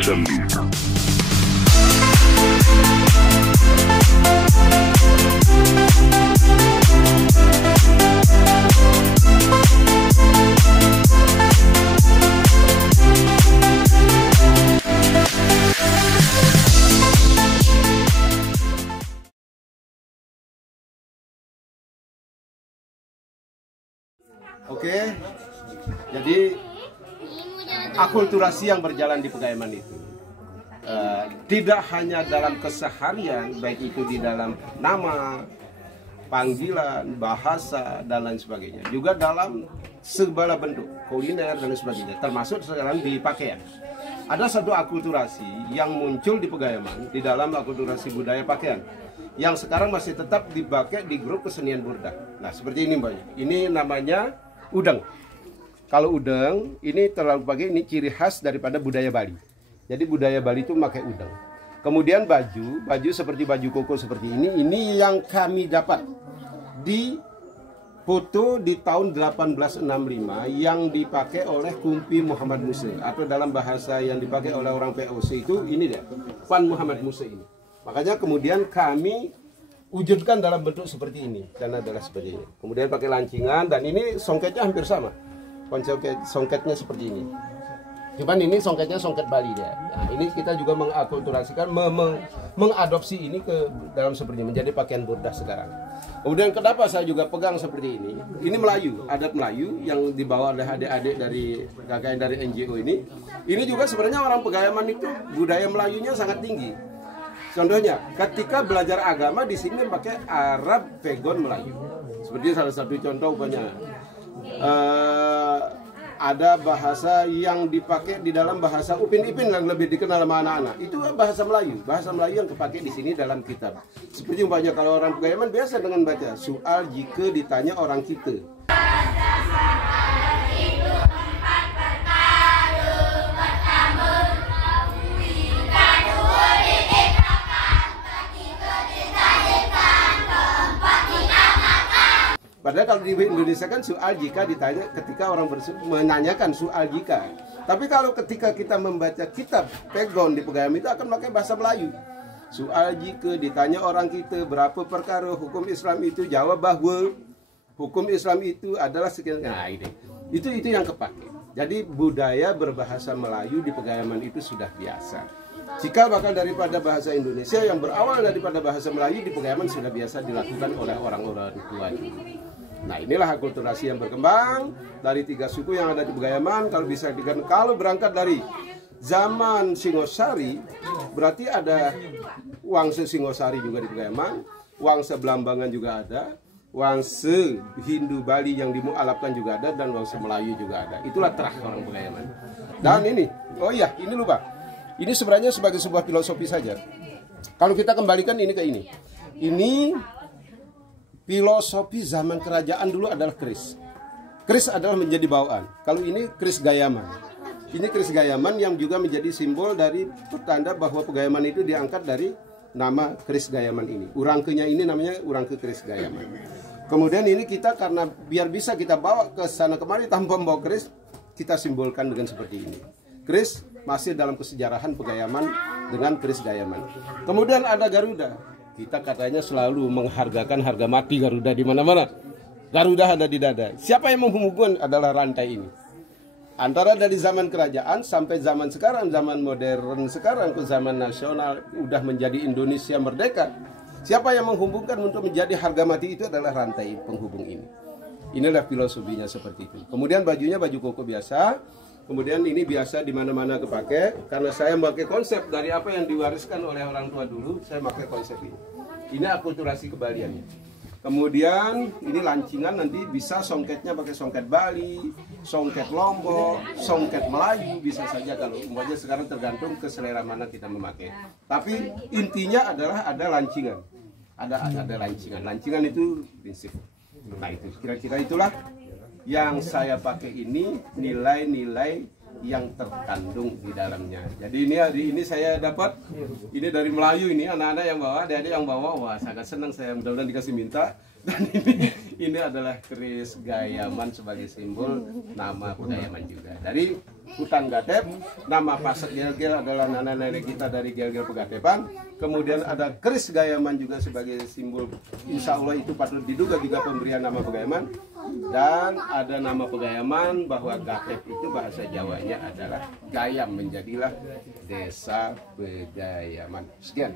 Production. Oke, jadi akulturasi yang berjalan di Pegayaman itu tidak hanya dalam keseharian, baik itu di dalam nama, panggilan, bahasa, dan lain sebagainya, juga dalam segala bentuk kuliner dan lain sebagainya, termasuk sekarang di pakaian. Ada satu akulturasi yang muncul di Pegayaman di dalam akulturasi budaya pakaian yang sekarang masih tetap dipakai di grup kesenian Burdah. Nah, seperti ini Mbak. Ini namanya udeng. Kalau udeng ini terlalu pakai, ini ciri khas daripada budaya Bali. Jadi budaya Bali itu pakai udeng. Kemudian baju seperti baju koko seperti ini yang kami dapat di foto di tahun 1865 yang dipakai oleh Kumpi Muhammad Muse, atau dalam bahasa yang dipakai oleh orang POC itu ini dia, Pan Muhammad Muse ini. Makanya kemudian kami wujudkan dalam bentuk seperti ini dan adalah seperti ini. Kemudian pakai lancingan dan ini songketnya hampir sama. Songketnya seperti ini. Cuman ini songketnya songket Bali dia. Nah, ini kita juga mengakulturasikan, mengadopsi ini ke dalam seperti ini, menjadi pakaian Burdah sekarang. Kemudian kenapa saya juga pegang seperti ini? Ini Melayu, adat Melayu yang dibawa oleh adik-adik dari kakak dari NGO ini. Ini juga sebenarnya orang Pegayaman itu budaya Melayunya sangat tinggi. Contohnya, ketika belajar agama di sini pakai Arab Pegon Melayu. Seperti salah satu contoh banyak. Ada bahasa yang dipakai di dalam bahasa Upin Ipin yang lebih dikenal sama anak-anak. Itu bahasa Melayu yang dipakai di sini dalam kitab. Seperti banyak kalau orang Pegayaman biasa dengan baca soal jika ditanya orang kita. Padahal kalau di Indonesia kan soal jika ditanya ketika orang menanyakan soal jika. Tapi kalau ketika kita membaca kitab Pegon di Pegayaman itu akan pakai bahasa Melayu. Soal jika ditanya orang kita berapa perkara hukum Islam itu, jawab bahwa hukum Islam itu adalah sekian. Nah ini. Itu yang kepake. Jadi budaya berbahasa Melayu di Pegayaman itu sudah biasa. Cikal bakal daripada bahasa Indonesia yang berawal daripada bahasa Melayu di Pegayaman sudah biasa dilakukan oleh orang-orang tua dulu. Nah, inilah akulturasi yang berkembang dari 3 suku yang ada di Pegayaman. Kalau bisa dikatakan, kalau berangkat dari zaman Singosari, berarti ada Wangse Singosari juga di Pegayaman, Wangse Belambangan juga ada, Wangse Hindu Bali yang dimualafkan juga ada, dan Wangse Melayu juga ada. Itulah terah orang Pegayaman. Dan ini, oh iya, ini lupa. Ini sebenarnya sebagai sebuah filosofi saja. Kalau kita kembalikan ini ke ini. Ini filosofi zaman kerajaan dulu adalah keris. Keris adalah menjadi bawaan. Kalau ini keris Gayaman. Ini keris Gayaman yang juga menjadi simbol dari pertanda bahwa Pegayaman itu diangkat dari nama keris Gayaman ini. Urangkenya ini namanya urangke keris Gayaman. Kemudian ini kita karena biar bisa kita bawa ke sana kemari tanpa membawa keris, kita simbolkan dengan seperti ini. Keris masih dalam kesejarahan Pegayaman dengan keris Gayaman. Kemudian ada Garuda. Kita katanya selalu menghargakan harga mati Garuda di mana-mana. Garuda ada di dada. Siapa yang menghubungkan adalah rantai ini. Antara dari zaman kerajaan sampai zaman sekarang, zaman modern sekarang ke zaman nasional, udah menjadi Indonesia merdeka. Siapa yang menghubungkan untuk menjadi harga mati itu adalah rantai penghubung ini. Inilah filosofinya seperti itu. Kemudian bajunya baju koko biasa. Kemudian ini biasa di mana-mana kepake, karena saya memakai konsep dari apa yang diwariskan oleh orang tua dulu, saya pakai konsep ini. Ini akulturasi kebaliannya. Kemudian ini lancingan, nanti bisa songketnya pakai songket Bali, songket Lombok, songket Melayu, bisa saja kalau umpamanya sekarang tergantung ke selera mana kita memakai. Tapi intinya adalah ada lancingan. Ada lancingan. Lancingan itu prinsip. Nah itu kira-kira itulah yang saya pakai ini, nilai-nilai yang terkandung di dalamnya. Jadi ini saya dapat ini dari Melayu, ini anak-anak yang bawa, adik-adik yang bawa. Wah, sangat senang saya, mudah-mudahan dikasih minta. Dan ini adalah keris Gayaman sebagai simbol nama Pegayaman juga. Dari hutan Gatep. Nama Pasak Gel-Gel adalah nenek-nenek kita dari Gel-Gel Pegatepan. Kemudian ada keris Gayaman juga sebagai simbol, insya Allah itu patut diduga juga pemberian nama Pegayaman. Dan ada nama Pegayaman bahwa Gatep itu bahasa Jawanya adalah Gayam, menjadilah desa Pegayaman. Sekian.